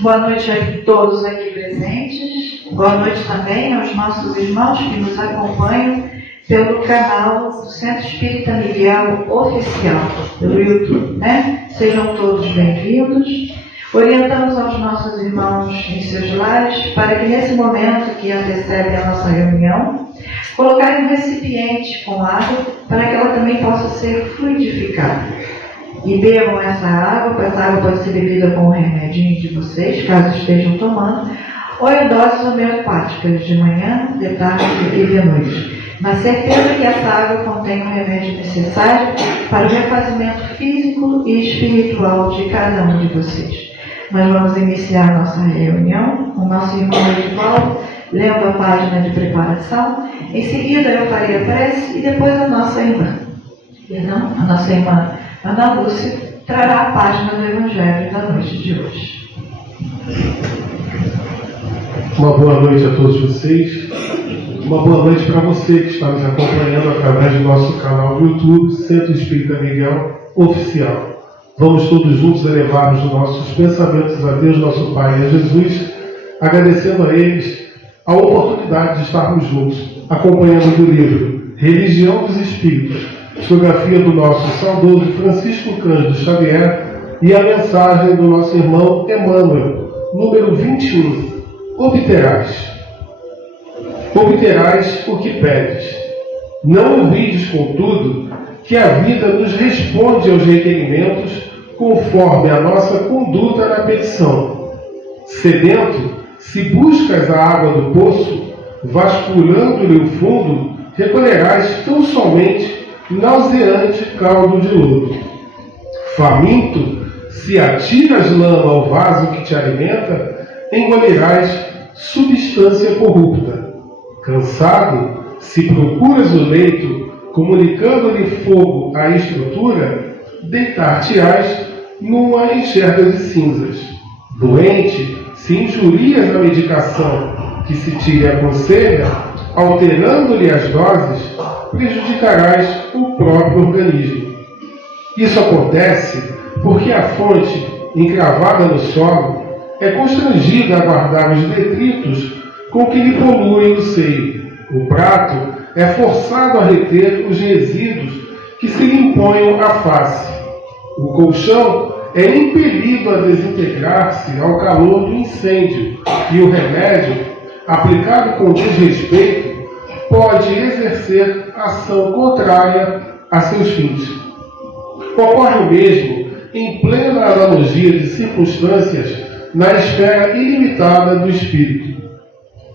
Boa noite a todos aqui presentes. Boa noite também aos nossos irmãos que nos acompanham pelo canal do Centro Espírita Miguel Oficial, do YouTube, né? Sejam todos bem-vindos. Orientamos aos nossos irmãos em seus lares para que nesse momento que antecede a nossa reunião, colocarem um recipiente com água para que ela também possa ser fluidificada. E bebam essa água pode ser bebida com o remedinho de vocês, caso estejam tomando, ou em doses homeopáticas de manhã, de tarde e de noite. Na certeza que essa água contém o remédio necessário para o refazimento físico e espiritual de cada um de vocês. Nós vamos iniciar a nossa reunião com o nosso irmão Edivaldo, lendo a página de preparação. Em seguida eu farei a prece e depois a nossa irmã Ana Lúcia trará a página do Evangelho da noite de hoje. Uma boa noite a todos vocês. Uma boa noite para você que está nos acompanhando através do nosso canal do YouTube, Centro Espírita Miguel Oficial. Vamos todos juntos elevar os nossos pensamentos a Deus, nosso Pai, e a Jesus, agradecendo a eles a oportunidade de estarmos juntos, acompanhando o livro Religião dos Espíritos, psicografia do nosso saudoso Francisco Cândido Xavier e a mensagem do nosso irmão Emmanuel, número 21. Obterás o que pedes. Não ouvides, contudo, que a vida nos responde aos requerimentos conforme a nossa conduta na petição. Sedento, se buscas a água do poço, vasculhando-lhe o fundo, recolherás tão somente nauseante caldo de lodo. Faminto, se atiras lama ao vaso que te alimenta, engolirás substância corrupta. Cansado, se procuras o leito, comunicando-lhe fogo à estrutura, deitar-te-ás numa enxerga de cinzas. Doente, se injurias a medicação que se te aconselha, alterando-lhe as doses, prejudicarás o próprio organismo. Isso acontece porque a fonte, encravada no solo, é constrangida a guardar os detritos com que lhe polui o seio. O prato é forçado a reter os resíduos que se lhe impõem à face. O colchão é impelido a desintegrar-se ao calor do incêndio, e o remédio, aplicado com desrespeito, pode exercer ação contrária a seus fins. Ocorre o mesmo, em plena analogia de circunstâncias, na esfera ilimitada do espírito.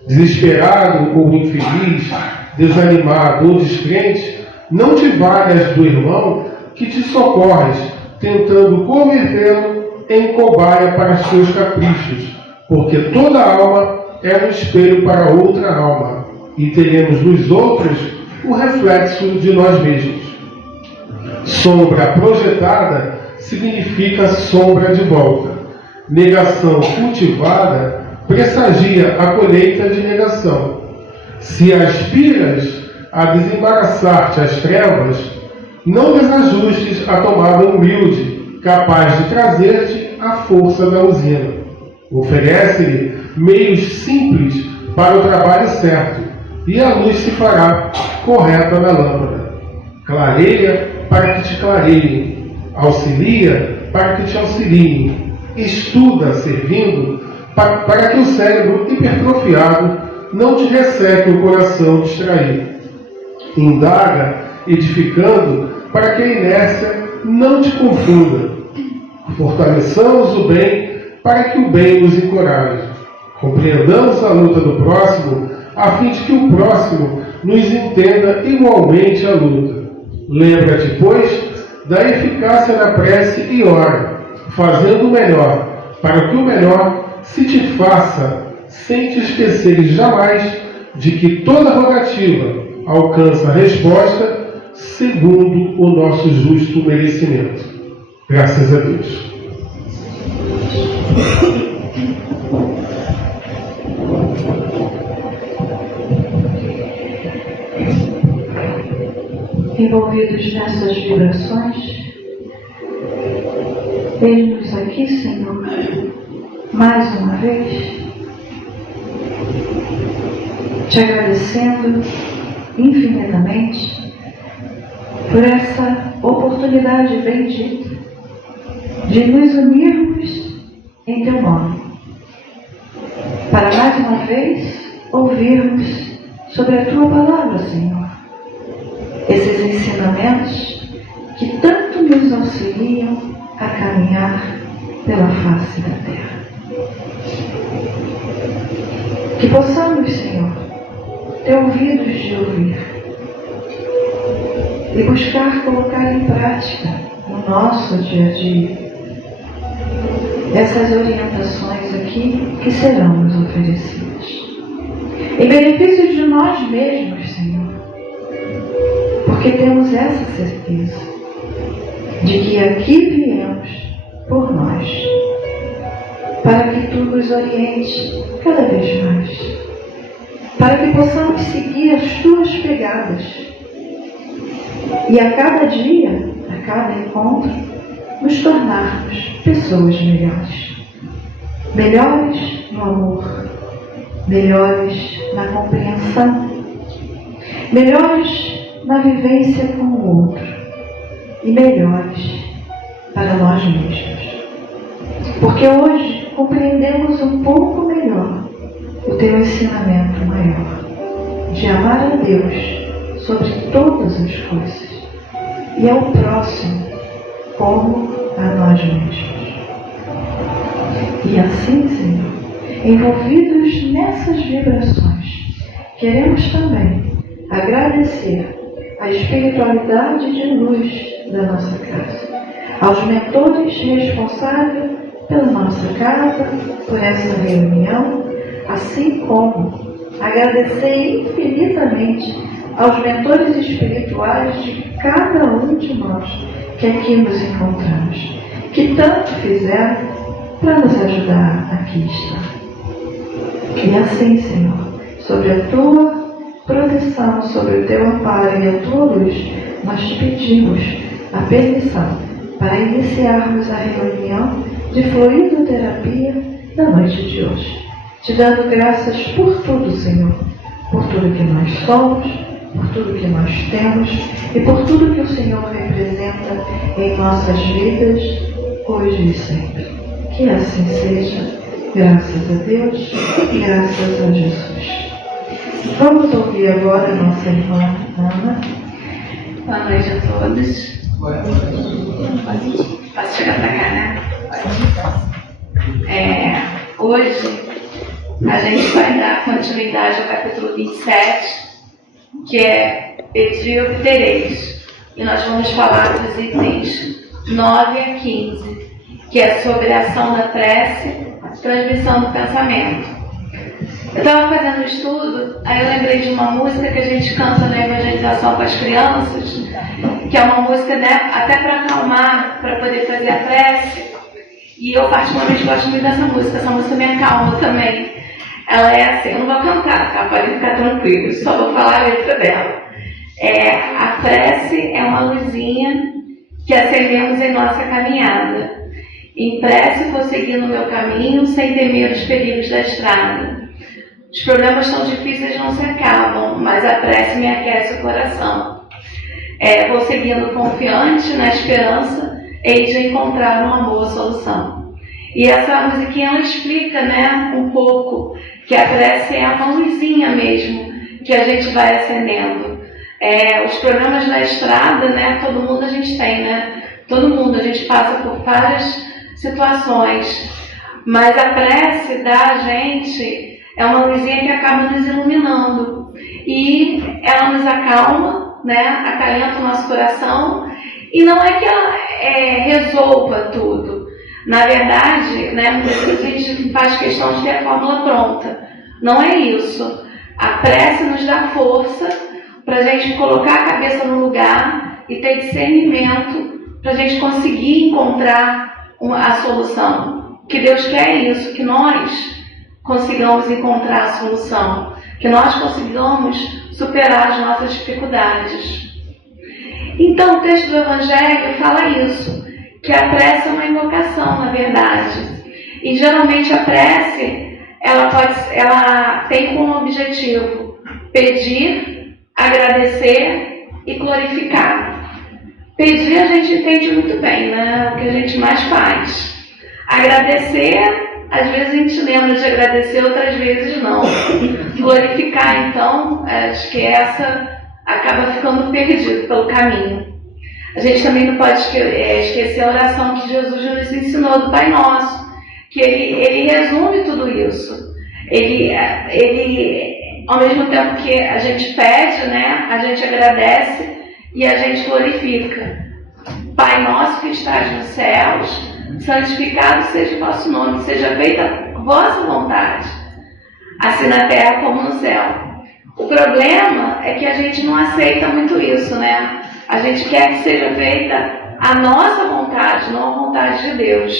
Desesperado ou infeliz, desanimado ou descrente, não te valhas do irmão que te socorres, tentando convertê-lo em cobaia para os seus caprichos, porque toda alma é um espelho para outra alma, e teremos nos outros o reflexo de nós mesmos. Sombra projetada significa sombra de volta. Negação cultivada pressagia a colheita de negação. Se aspiras a desembaraçar-te às trevas, não desajustes a tomada humilde, capaz de trazer-te a força da usina. Oferece-lhe meios simples para o trabalho certo, e a luz se fará correta na lâmpada. Clareia para que te clareiem, auxilia para que te auxiliem, estuda servindo para que o cérebro hipertrofiado não te resseque o coração distraído. Indaga, edificando, para que a inércia não te confunda. Fortaleçamos o bem para que o bem nos encoraje. Compreendamos a luta do próximo, a fim de que o próximo nos entenda igualmente a luta. Lembra-te, pois, da eficácia da prece e ora, fazendo o melhor, para que o melhor se te faça, sem te esqueceres jamais de que toda rogativa alcança resposta segundo o nosso justo merecimento. Graças a Deus. Envolvidos nessas vibrações, eis-nos aqui, Senhor, mais uma vez, te agradecendo infinitamente por essa oportunidade bendita de nos unirmos em teu nome, para mais uma vez ouvirmos sobre a tua palavra, Senhor. Esses ensinamentos que tanto nos auxiliam a caminhar pela face da terra. Que possamos, Senhor, ter ouvidos de ouvir e buscar colocar em prática no nosso dia a dia essas orientações aqui que serão nos oferecidas. Em benefício de nós mesmos, Senhor, porque temos essa certeza de que aqui viemos por nós, para que tu nos oriente cada vez mais, para que possamos seguir as tuas pegadas e a cada dia, a cada encontro, nos tornarmos pessoas melhores. Melhores no amor, melhores na compreensão, melhores na vivência com o outro e melhores para nós mesmos. Porque hoje compreendemos um pouco melhor o teu ensinamento maior de amar a Deus sobre todas as coisas e ao próximo como a nós mesmos. E assim, Senhor, envolvidos nessas vibrações, queremos também agradecer a espiritualidade de luz da nossa casa, aos mentores responsáveis pela nossa casa, por essa reunião, assim como agradecer infinitamente aos mentores espirituais de cada um de nós que aqui nos encontramos, que tanto fizeram para nos ajudar aqui estar. E assim, Senhor, sobre a tua proteção, sobre o teu amparo e a tua luz, nós te pedimos a permissão para iniciarmos a reunião de fluidoterapia da noite de hoje. Te dando graças por tudo, Senhor, por tudo que nós somos, por tudo que nós temos e por tudo que o Senhor representa em nossas vidas, hoje e sempre. Que assim seja, graças a Deus e graças a Jesus. Vamos ouvir agora a nossa irmã Ana. Boa noite a todos. Posso chegar para cá, né? Hoje a gente vai dar continuidade ao capítulo 27, que é Pedi e obtereis. E nós vamos falar dos itens 9 a 15, que é sobre a ação da prece, transmissão do pensamento. Eu estava fazendo um estudo, aí eu lembrei de uma música que a gente canta na evangelização com as crianças, que é uma música, né, até para acalmar, para poder fazer a prece. E eu particularmente gosto muito dessa música. Essa música me acalma também. Ela é assim, eu não vou cantar, tá? Podem ficar tranquilos, só vou falar a letra dela. A prece é uma luzinha que acendemos em nossa caminhada. Em prece vou seguindo o meu caminho, sem temer os perigos da estrada. Os problemas tão difíceis não se acabam, mas a prece me aquece o coração. Vou seguindo confiante na esperança, hei de encontrar uma boa solução. E essa musiquinha ela explica, né, um pouco que a prece é uma luzinha mesmo que a gente vai acendendo. Os problemas da estrada, né, todo mundo a gente tem, né? Todo mundo, a gente passa por várias situações, mas a prece da gente é uma luzinha que acaba nos iluminando e ela nos acalma, né? Acalenta o nosso coração, e não é que ela resolva tudo. Na verdade, né, muitas vezes a gente faz questão de ter a fórmula pronta. Não é isso. A prece nos dá força para a gente colocar a cabeça no lugar e ter discernimento para a gente conseguir encontrar a solução. Que Deus quer isso, que nós consigamos encontrar a solução, que nós consigamos superar as nossas dificuldades. Então, o texto do Evangelho fala isso, que a prece é uma invocação, na verdade. E geralmente a prece, ela tem como objetivo pedir, agradecer e glorificar. Pedir a gente entende muito bem, né? O que a gente mais faz. Agradecer, às vezes a gente lembra de agradecer, outras vezes não. Glorificar, então, acho que essa acaba ficando perdido pelo caminho. A gente também não pode esquecer a oração que Jesus nos ensinou do Pai Nosso, que ele resume tudo isso. Ele, ao mesmo tempo que a gente pede, né, a gente agradece e a gente glorifica. Pai nosso que estás nos céus, santificado seja o vosso nome, seja feita a vossa vontade, assim na terra como no céu. O problema é que a gente não aceita muito isso, né? A gente quer que seja feita a nossa vontade, não a vontade de Deus.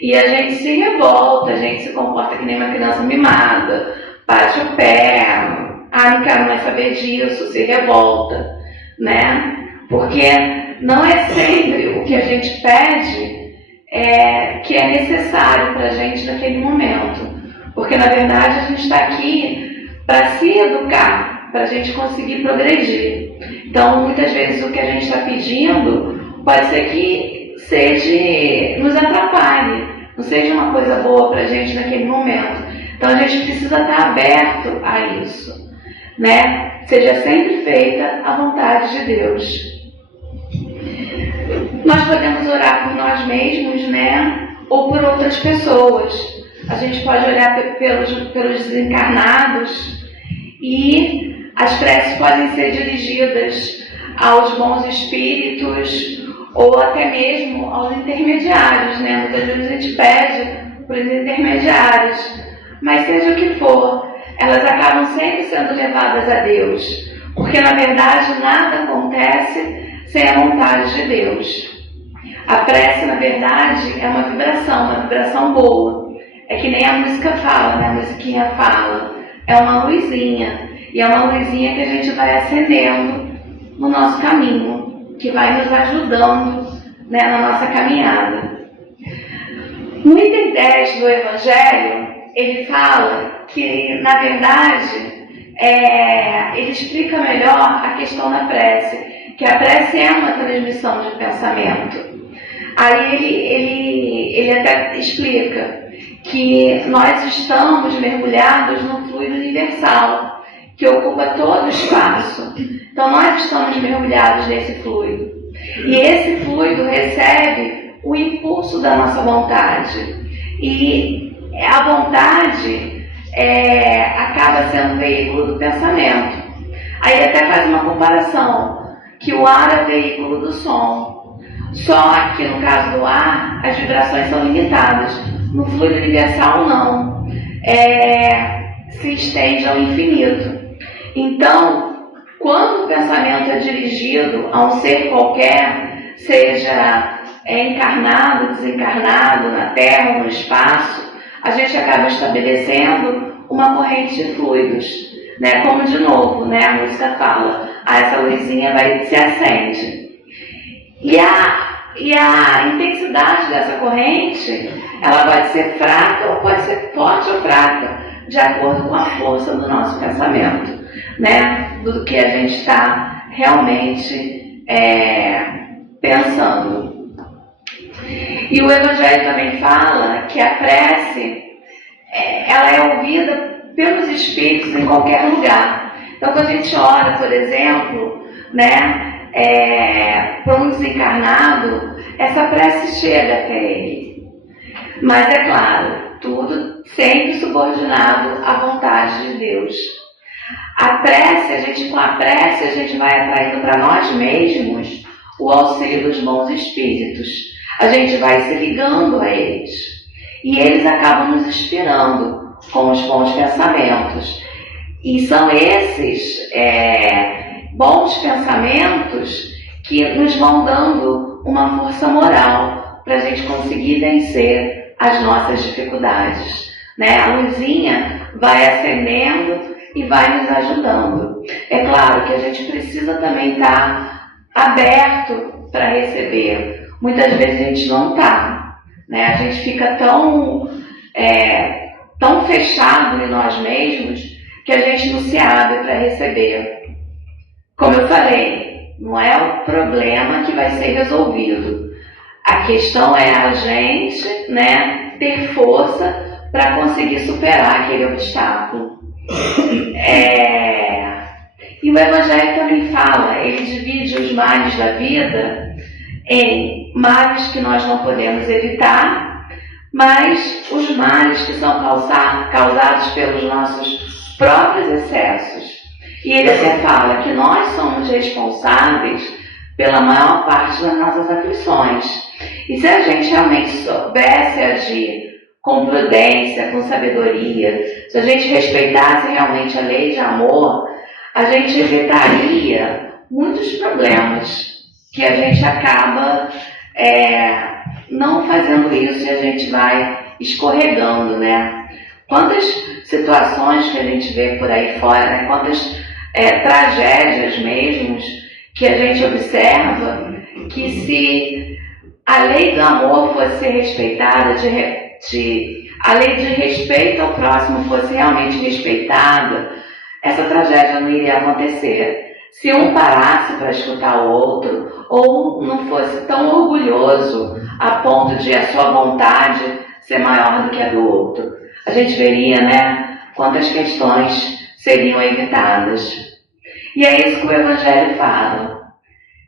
E a gente se revolta, a gente se comporta que nem uma criança mimada, bate o pé, não quero mais saber disso, se revolta, né? Porque não é sempre o que a gente pede que é necessário para a gente naquele momento. Porque, na verdade, a gente está aqui para se educar, para a gente conseguir progredir. Então, muitas vezes, o que a gente está pedindo pode ser que nos atrapalhe, não seja uma coisa boa para a gente naquele momento. Então, a gente precisa estar aberto a isso, né? Seja sempre feita a vontade de Deus. Nós podemos orar por nós mesmos, né? Ou por outras pessoas. A gente pode orar pelos desencarnados e as preces podem ser dirigidas aos bons espíritos ou até mesmo aos intermediários, né? Muitas vezes a gente pede para os intermediários, mas seja o que for, elas acabam sempre sendo levadas a Deus, porque na verdade nada acontece sem a vontade de Deus. A prece, na verdade, é uma vibração boa. É que nem a música fala, né? A musiquinha fala. É uma luzinha. E é uma luzinha que a gente vai acendendo no nosso caminho, que vai nos ajudando, né, na nossa caminhada. No item 10 do Evangelho, ele fala que, na verdade, ele explica melhor a questão da prece, que a prece é uma transmissão de pensamento. Aí ele até explica que nós estamos mergulhados no fluido universal, que ocupa todo o espaço. Então nós estamos mergulhados nesse fluido. E esse fluido recebe o impulso da nossa vontade. E a vontade acaba sendo o veículo do pensamento. Aí ele até faz uma comparação, que o ar é o veículo do som. Só que no caso do ar, as vibrações são limitadas. No fluido universal, não. Se estende ao infinito. Então, quando o pensamento é dirigido a um ser qualquer, seja encarnado, desencarnado, na Terra ou no espaço, a gente acaba estabelecendo uma corrente de fluidos, né? Como de novo, né? A música fala, essa luzinha se acende. E a intensidade dessa corrente, ela pode ser fraca ou pode ser forte ou fraca, de acordo com a força do nosso pensamento, né? Do que a gente está realmente pensando. E o Evangelho também fala que a prece, ela é ouvida pelos espíritos em qualquer lugar. Então, quando a gente ora, por exemplo, né? Para um desencarnado, essa prece chega até ele. Mas é claro, tudo sempre subordinado à vontade de Deus. Com a prece, a gente vai atraindo para nós mesmos o auxílio dos bons espíritos. A gente vai se ligando a eles. E eles acabam nos inspirando com os bons pensamentos. E são esses bons pensamentos que nos vão dando uma força moral para a gente conseguir vencer as nossas dificuldades, né? A luzinha vai acendendo e vai nos ajudando. É claro que a gente precisa também estar aberto para receber. Muitas vezes a gente não está, né? A gente fica tão tão fechado em nós mesmos que a gente não se abre para receber. Como eu falei, não é o problema que vai ser resolvido. A questão é a gente, né, ter força para conseguir superar aquele obstáculo. E o Evangelho também fala, ele divide os males da vida em males que nós não podemos evitar, mas os males que são causados pelos nossos próprios excessos. E ele até fala que nós somos responsáveis pela maior parte das nossas aflições. E se a gente realmente soubesse agir com prudência, com sabedoria, se a gente respeitasse realmente a lei de amor, a gente evitaria muitos problemas que a gente acaba não fazendo isso e a gente vai escorregando, né? Quantas situações que a gente vê por aí fora, né? Quantas tragédias mesmo que a gente observa, que se a lei do amor fosse respeitada, a lei de respeito ao próximo fosse realmente respeitada, essa tragédia não iria acontecer. Se um parasse para escutar o outro, ou não fosse tão orgulhoso a ponto de a sua vontade ser maior do que a do outro, a gente veria, né, quantas questões seriam evitadas. E é isso que o Evangelho fala.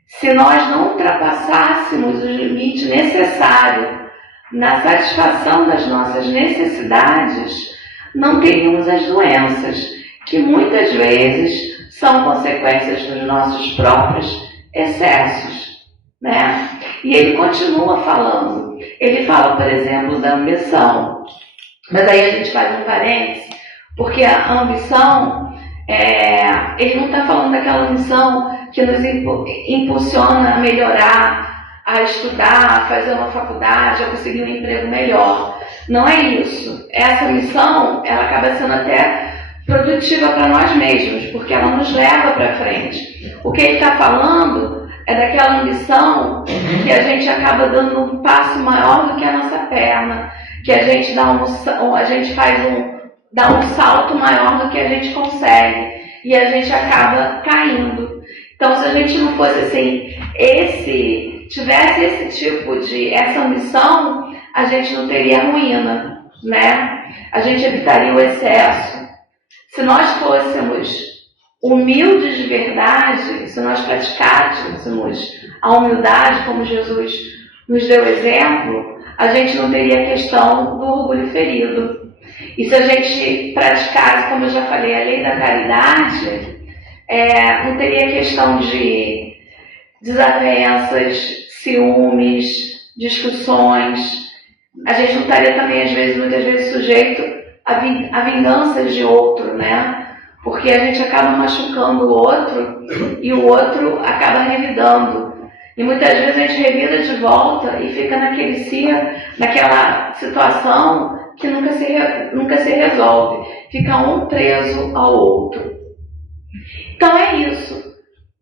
Se nós não ultrapassássemos o limite necessário na satisfação das nossas necessidades, não teríamos as doenças, que muitas vezes são consequências dos nossos próprios excessos, né? E ele continua falando. Ele fala, por exemplo, da ambição. Mas aí a gente faz um parênteses, porque a ambição, ele não está falando daquela ambição que nos impulsiona a melhorar, a estudar, a fazer uma faculdade, a conseguir um emprego melhor. Não é isso. Essa missão, ela acaba sendo até produtiva para nós mesmos, porque ela nos leva para frente. O que ele está falando é daquela ambição que a gente acaba dando um passo maior do que a nossa perna, que a gente dá um salto maior do que a gente consegue e a gente acaba caindo. Então, se a gente não fosse assim, tivesse essa ambição, a gente não teria ruína, né? A gente evitaria o excesso. Se nós fôssemos humildes de verdade, se nós praticássemos a humildade como Jesus nos deu exemplo, a gente não teria a questão do orgulho ferido. E se a gente praticasse, como eu já falei, a lei da caridade, não teria questão de desavenças, ciúmes, discussões. A gente não estaria também, muitas vezes, sujeito a vinganças de outro, né? Porque a gente acaba machucando o outro e o outro acaba revidando. E muitas vezes a gente revida de volta e fica naquela situação que nunca se resolve. Fica um preso ao outro. Então é isso.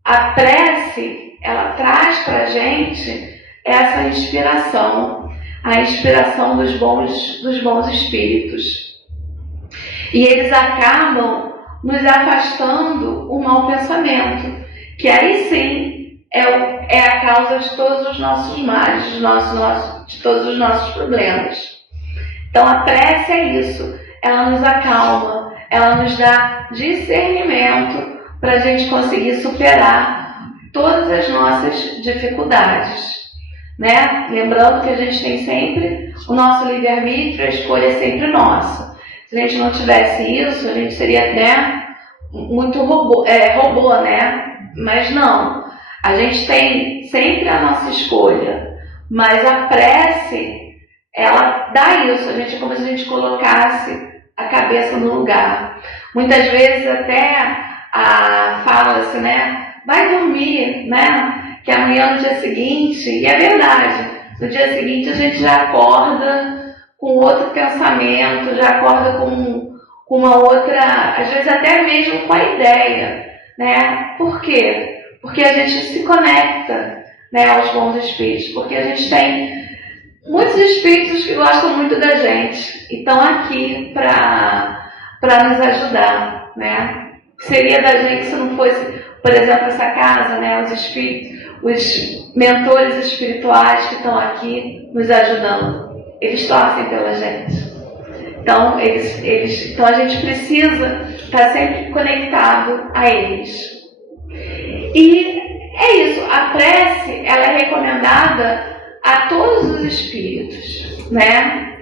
A prece, ela traz para a gente essa inspiração, a inspiração dos bons espíritos. E eles acabam nos afastando o mau pensamento, que aí sim é a causa de todos os nossos males, de todos os nossos problemas. Então a prece é isso, ela nos acalma, ela nos dá discernimento para a gente conseguir superar todas as nossas dificuldades, né? Lembrando que a gente tem sempre o nosso livre-arbítrio, a escolha é sempre nossa. Se a gente não tivesse isso, a gente seria, né, muito robô, né? Mas não, a gente tem sempre a nossa escolha, mas a prece, ela dá isso, é como se a gente colocasse a cabeça no lugar. Muitas vezes até fala-se, né, vai dormir, né, que amanhã no dia seguinte, e é verdade, no dia seguinte a gente já acorda com outro pensamento, já acorda com uma outra, às vezes até mesmo com a ideia, né? Por quê? Porque a gente se conecta, né, aos bons espíritos, porque a gente tem muitos espíritos que gostam muito da gente e estão aqui para nos ajudar, né? Seria da gente se não fosse, por exemplo, essa casa, né? Os espíritos, os mentores espirituais que estão aqui nos ajudando. Eles torcem pela gente. Então, então a gente precisa estar sempre conectado a eles. E é isso, a prece, ela é recomendada a todos os espíritos, né?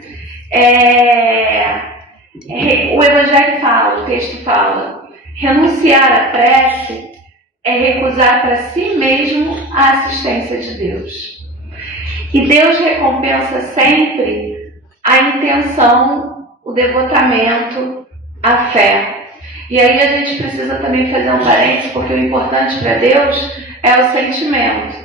O Evangelho fala, o texto fala, renunciar à prece é recusar para si mesmo a assistência de Deus. E Deus recompensa sempre a intenção, o devotamento, a fé. E aí a gente precisa também fazer um parênteses, porque o importante para Deus é o sentimento.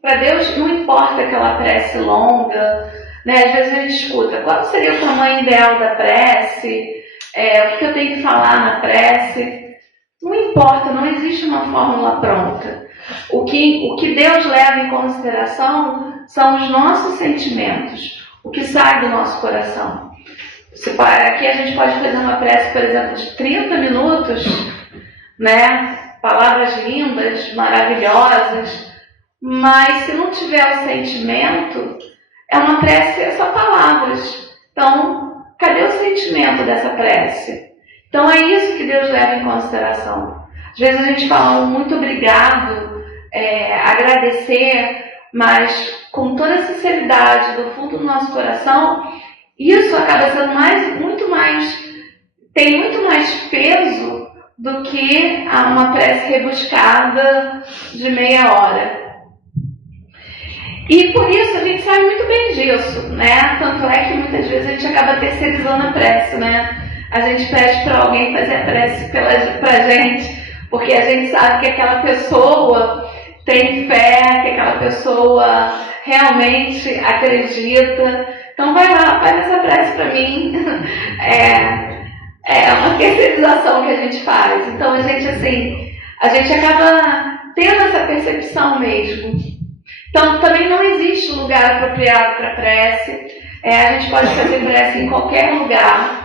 Para Deus não importa aquela prece longa, né? Às vezes a gente escuta, qual seria o tamanho ideal da prece? O que eu tenho que falar na prece? Não importa, não existe uma fórmula pronta. O que Deus leva em consideração são os nossos sentimentos, o que sai do nosso coração. Aqui a gente pode fazer uma prece, por exemplo, de 30 minutos, né? Palavras lindas, maravilhosas, mas se não tiver o sentimento, é uma prece só palavras. Então, cadê o sentimento dessa prece? Então é isso que Deus leva em consideração. Às vezes a gente fala um muito obrigado, agradecer, mas com toda a sinceridade do fundo do nosso coração, isso acaba sendo tem muito mais peso do que uma prece rebuscada de meia hora. E por isso a gente sabe muito bem disso, né? Tanto é que muitas vezes a gente acaba terceirizando a prece, né? A gente pede para alguém fazer a prece pra gente, porque a gente sabe que aquela pessoa tem fé, que aquela pessoa realmente acredita. Então vai lá, faz essa prece para mim. É uma terceirização que a gente faz. Então a gente acaba tendo essa percepção mesmo. Então também não existe lugar apropriado para prece. A gente pode fazer prece em qualquer lugar.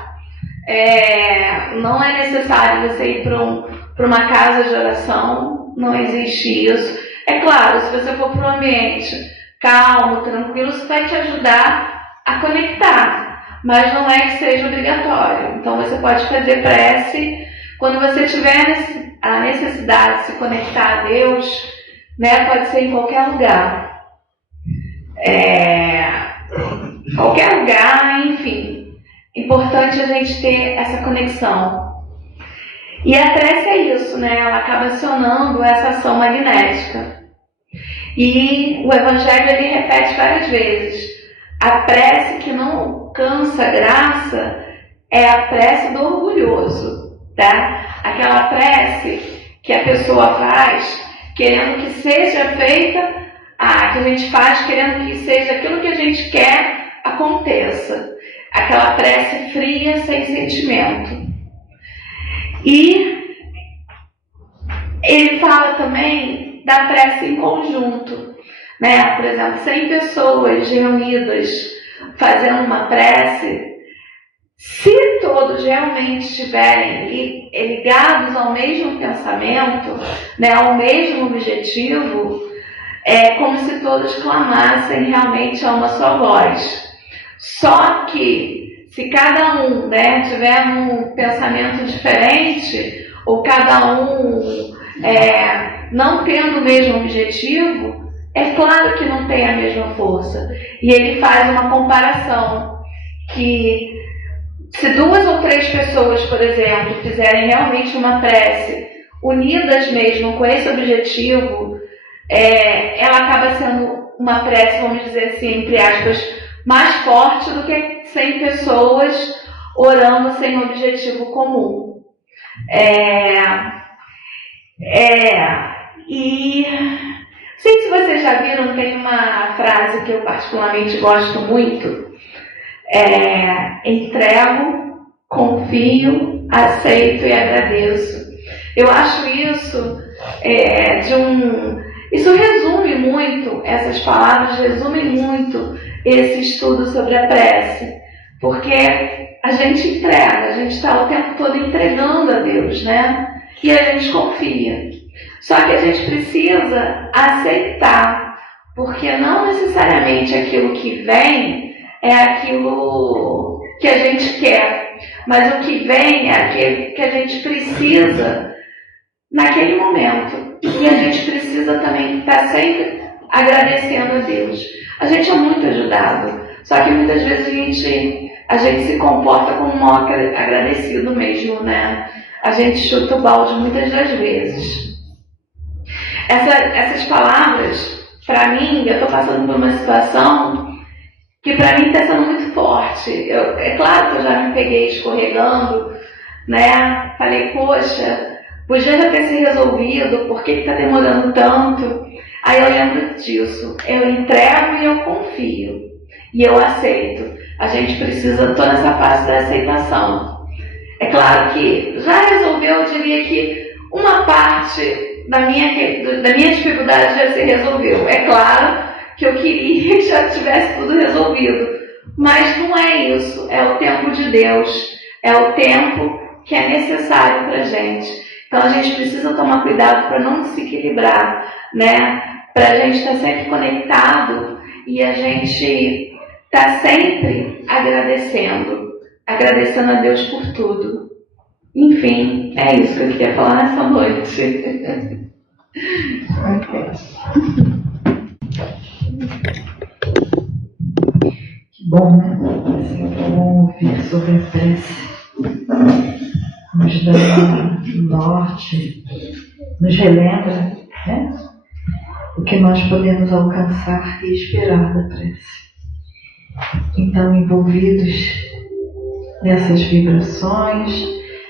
Não é necessário você ir para uma casa de oração, não existe isso. É claro, se você for para um ambiente calmo, tranquilo, isso vai te ajudar a conectar, mas não é que seja obrigatório. Então você pode fazer prece quando você tiver a necessidade de se conectar a Deus, né? Pode ser em qualquer lugar. Qualquer lugar, enfim. Importante a gente ter essa conexão. E a prece é isso, né? Ela acaba acionando essa ação magnética. E o Evangelho ele repete várias vezes. A prece que não alcança a graça é a prece do orgulhoso, tá? Aquela prece que a pessoa faz querendo que seja feita, que a gente faz querendo que seja aquilo que a gente quer aconteça. Aquela prece fria, sem sentimento. E ele fala também da prece em conjunto, né? Por exemplo, 100 pessoas reunidas fazendo uma prece, se todos realmente estiverem ligados ao mesmo pensamento, né, ao mesmo objetivo, é como se todos clamassem realmente a uma só voz. Só que se cada um, né, tiver um pensamento diferente, ou cada um não tendo o mesmo objetivo, é claro que não tem a mesma força. E ele faz uma comparação, que se 2 ou 3 pessoas, por exemplo, fizerem realmente uma prece, unidas mesmo com esse objetivo, ela acaba sendo uma prece, vamos dizer assim, entre aspas, mais forte do que 100 pessoas orando sem objetivo comum. E não sei se vocês já viram, tem uma frase que eu particularmente gosto muito. Entrego, confio, aceito e agradeço. Eu acho isso Isso resume muito, essas palavras resumem muito esse estudo sobre a prece, porque a gente entrega, a gente está o tempo todo entregando a Deus, né? E a gente confia. Só que a gente precisa aceitar, porque não necessariamente aquilo que vem é aquilo que a gente quer, mas o que vem é aquilo que a gente precisa naquele momento. E a gente precisa também estar sempre agradecendo a Deus. A gente é muito ajudado, só que muitas vezes a gente se comporta como um mal agradecido mesmo, né? A gente chuta o balde muitas das vezes. Essas palavras, para mim, eu estou passando por uma situação que para mim está sendo muito forte. É claro que eu já me peguei escorregando, né? Falei, poxa, podia já ter se resolvido, por que está demorando tanto? Aí eu lembro disso, eu entrego e eu confio, e eu aceito. A gente precisa, estou nessa fase da aceitação. É claro que já resolveu, eu diria que uma parte da minha dificuldade já se resolveu. É claro que eu queria que já tivesse tudo resolvido, mas não é isso, é o tempo de Deus, é o tempo que é necessário para a gente. Então a gente precisa tomar cuidado para não desequilibrar, né? Para a gente estar sempre conectado e a gente estar sempre agradecendo a Deus por tudo. Enfim, é isso que eu queria falar nessa noite. Que bom, né? É sempre bom ouvir sobre a prece. Nos dá norte, nos relembra, né? O que nós podemos alcançar e esperar da prece. Então, envolvidos nessas vibrações,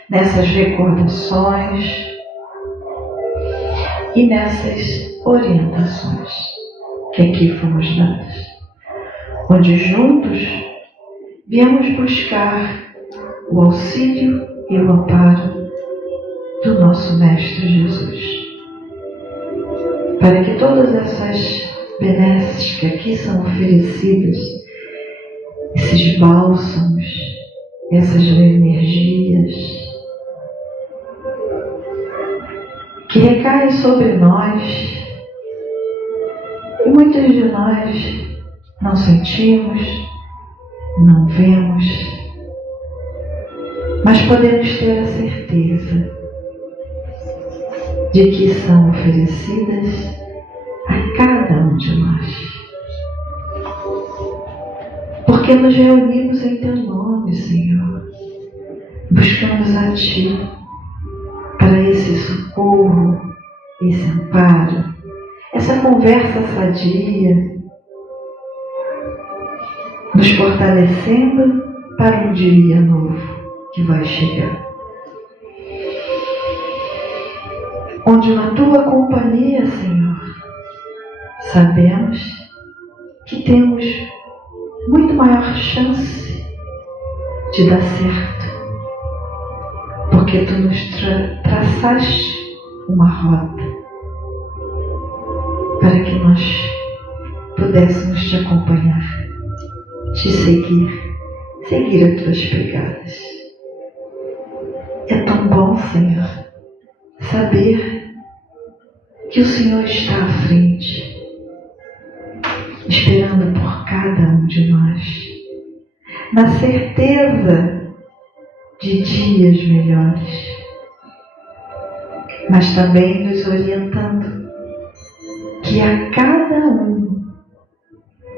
nessas recordações e nessas orientações que aqui fomos dadas, onde juntos viemos buscar o auxílio e o amparo do nosso Mestre Jesus, para que todas essas benesses que aqui são oferecidas, esses bálsamos, essas energias que recaem sobre nós, e muitos de nós não sentimos, não vemos, mas podemos ter a certeza de que são oferecidas a cada um de nós. Porque nos reunimos em Teu nome, Senhor. Buscamos a Ti para esse socorro, esse amparo, essa conversa sadia, nos fortalecendo para um dia novo que vai chegar. Onde na Tua companhia, Senhor, sabemos que temos muito maior chance de dar certo, porque Tu nos traçaste uma rota para que nós pudéssemos Te acompanhar, Te seguir as Tuas pegadas. É tão bom, Senhor, saber que o Senhor está à frente, esperando por cada um de nós, na certeza de dias melhores, mas também nos orientando que a cada um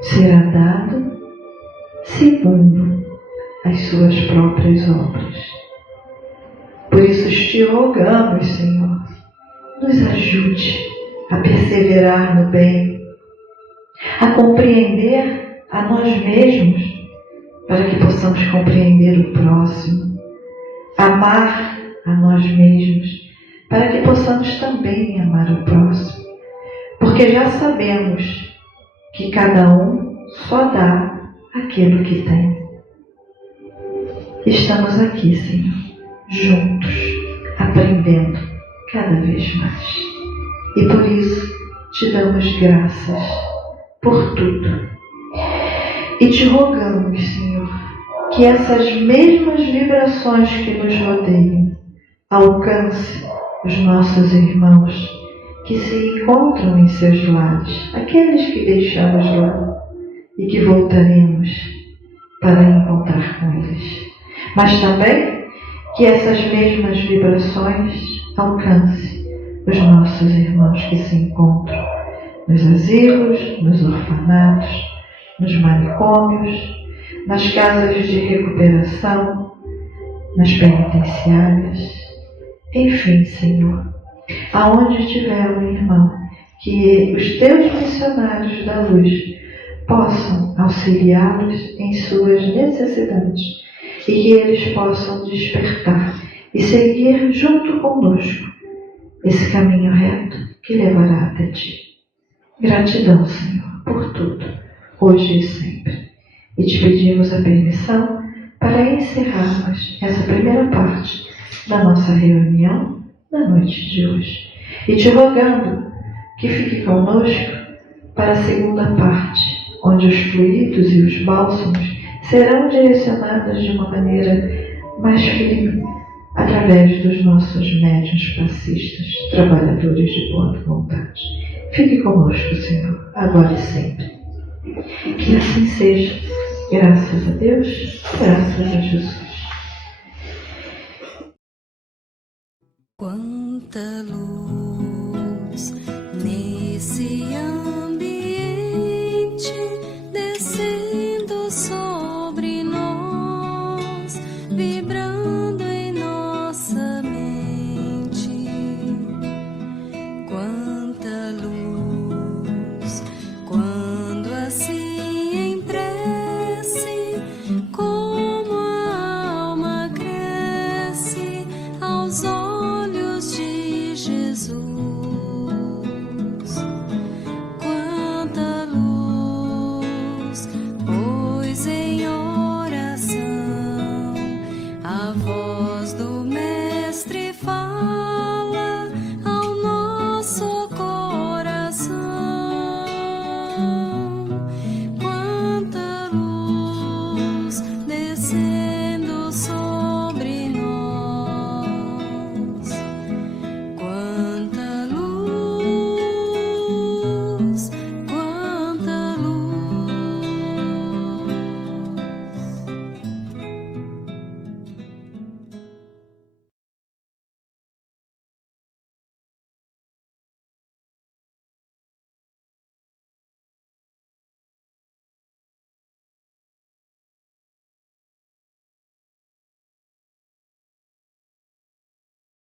será dado segundo as suas próprias obras. Por isso te rogamos, Senhor, nos ajude a perseverar no bem, a compreender a nós mesmos, para que possamos compreender o próximo, amar a nós mesmos, para que possamos também amar o próximo, porque já sabemos que cada um só dá aquilo que tem. Estamos aqui, Senhor, juntos, aprendendo cada vez mais. E por isso te damos graças por tudo. E te rogamos, Senhor, que essas mesmas vibrações que nos rodeiam alcance os nossos irmãos que se encontram em seus lares, aqueles que deixamos lá e que voltaremos para encontrar com eles. Mas também que essas mesmas vibrações alcancem os nossos irmãos que se encontram nos asilos, nos orfanatos, nos manicômios, nas casas de recuperação, nas penitenciárias, enfim, Senhor, aonde tiver um irmão, que os teus missionários da luz possam auxiliá-los em suas necessidades e que eles possam despertar e seguir junto conosco esse caminho reto que levará até ti. Gratidão, Senhor, por tudo, hoje e sempre. E te pedimos a permissão para encerrarmos essa primeira parte da nossa reunião na noite de hoje. E te rogando que fique conosco para a segunda parte, onde os fluidos e os bálsamos serão direcionados de uma maneira mais firme através dos nossos médiuns passistas, trabalhadores de boa vontade. Fique conosco, Senhor, agora e sempre. Que assim seja. Graças a Deus, graças a Jesus. Quanta luz